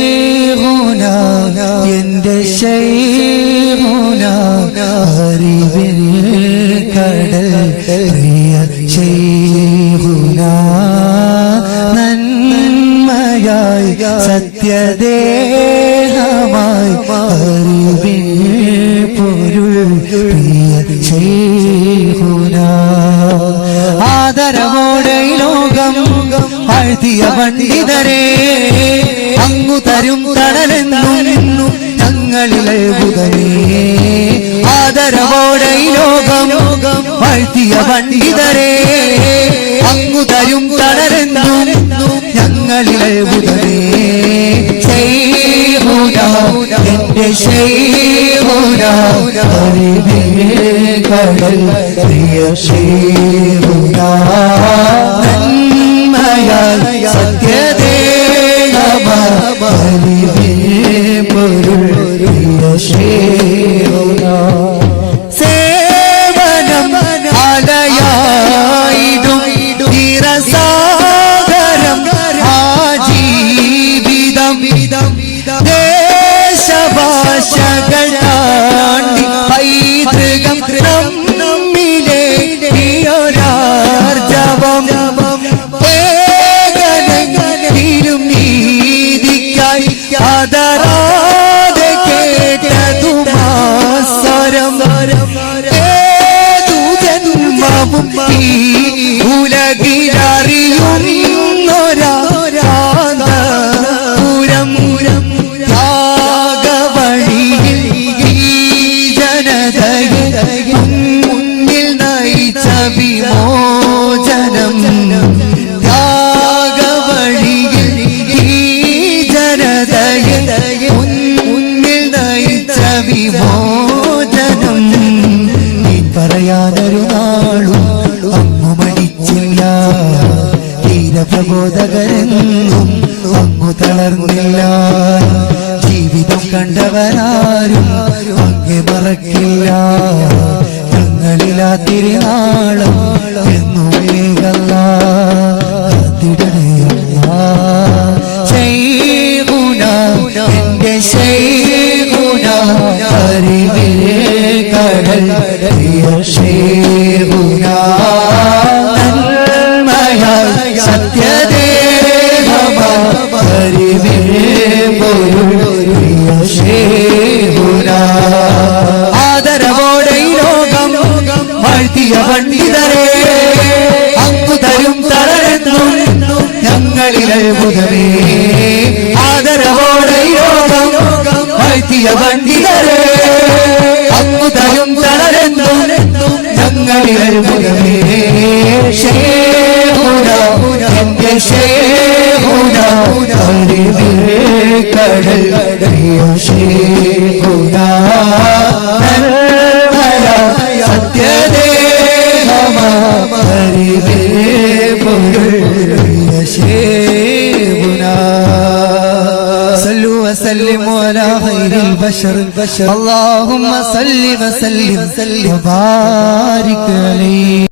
ശൈഖുനാ എൻ്റെ ശൈഖുനാ അറിവിൽ കടൽ പ്രിയ ശൈഖുനാ നന്മയായി സത്യദേഹമായി അറിവിൽ പൊരുൾ പ്രിയ ശൈഖുനാ ആദരവോടെ ലോകം ആഴ്ത്തിയ പണ്ഡിതരെ അങ്ങു തരും തണലെന്നും ഞങ്ങളിൽ അത്ഭുതമേ ആദരവോടെ ലോകം ആഴ്ത്തിയ പണ്ഡിതരെ അങ്ങു തരും തണലെന്നും ഞങ്ങളിൽ അത്ഭുതമേ ശൈഖുനാ എൻ്റെ ശൈഖുനാ അറിവിൽ കടൽ പ്രിയ ശൈഖുനാ സേവനം അലയായിടും നിറസാഗരം ആജീവിതം ദേശഭാഷകൾ താണ്ടി പൈതൃകം നമ്മിലെ ഒരാർജവം ഏകനെങ്കിലും നീതിക്കായി ആദരാതെ കേട്ടതുമാസരം ഏതു ജന്മവും ഈ ഉലകിലറിയുന്നൊരാപുരം ത്യാഗവഴിയിൽ ഈ ജനതയെ മുന്നിൽ നയിച്ച വിമോചനം ത്യാഗവഴിയിൽ ഈ ജനതയെ മുന്നിൽ നയിച്ച വിമോചനം നീ പറയാനൊരു നാളും അങ്ങു മടിച്ചില്ല ധീരപ്രബോധകരെന്നും അങ്ങു തളർന്നില്ല ജീവിതം കണ്ടവരാരും അങ്ങെ മറക്കില്ല ഞങ്ങളിലാ തിരുനാളം എന്നും ഏകല്ല ശൈഖുനാ എൻ്റെ ശൈഖുനാ അറിവിൽ കടൽ പ്രിയ ശൈഖുനാ നന്മയായി സത്യദേഹമായി അറിവിൽ പൊരുൾ പ്രിയ ശൈഖുനാ ആദരവോടെ ലോകം വാഴ്ത്തിയ പണ്ഡിതരെ അങ്ങു തരും തളരെന്നും ഞങ്ങളിൽ അത്ഭുതമേ ആദരവോടെ ലോകം വാഴ്ത്തിയ പണ്ഡിതരെ അങ്ങു തരും തളരെന്നും ഞങ്ങളിൽ അത്ഭുതമേ ശൈഖുനാ എൻ്റെ ശൈഖുനാ അറിവിൽ കടൽ പ്രിയ ശൈഖുനാ നന്മയായി സത്യദേഹമായി അറിവിൽ പൊരുൾ പ്രിയ ശൈഖുനാ صلوا وسلموا على خير البشر اللهم صل وسلم وبارك عليه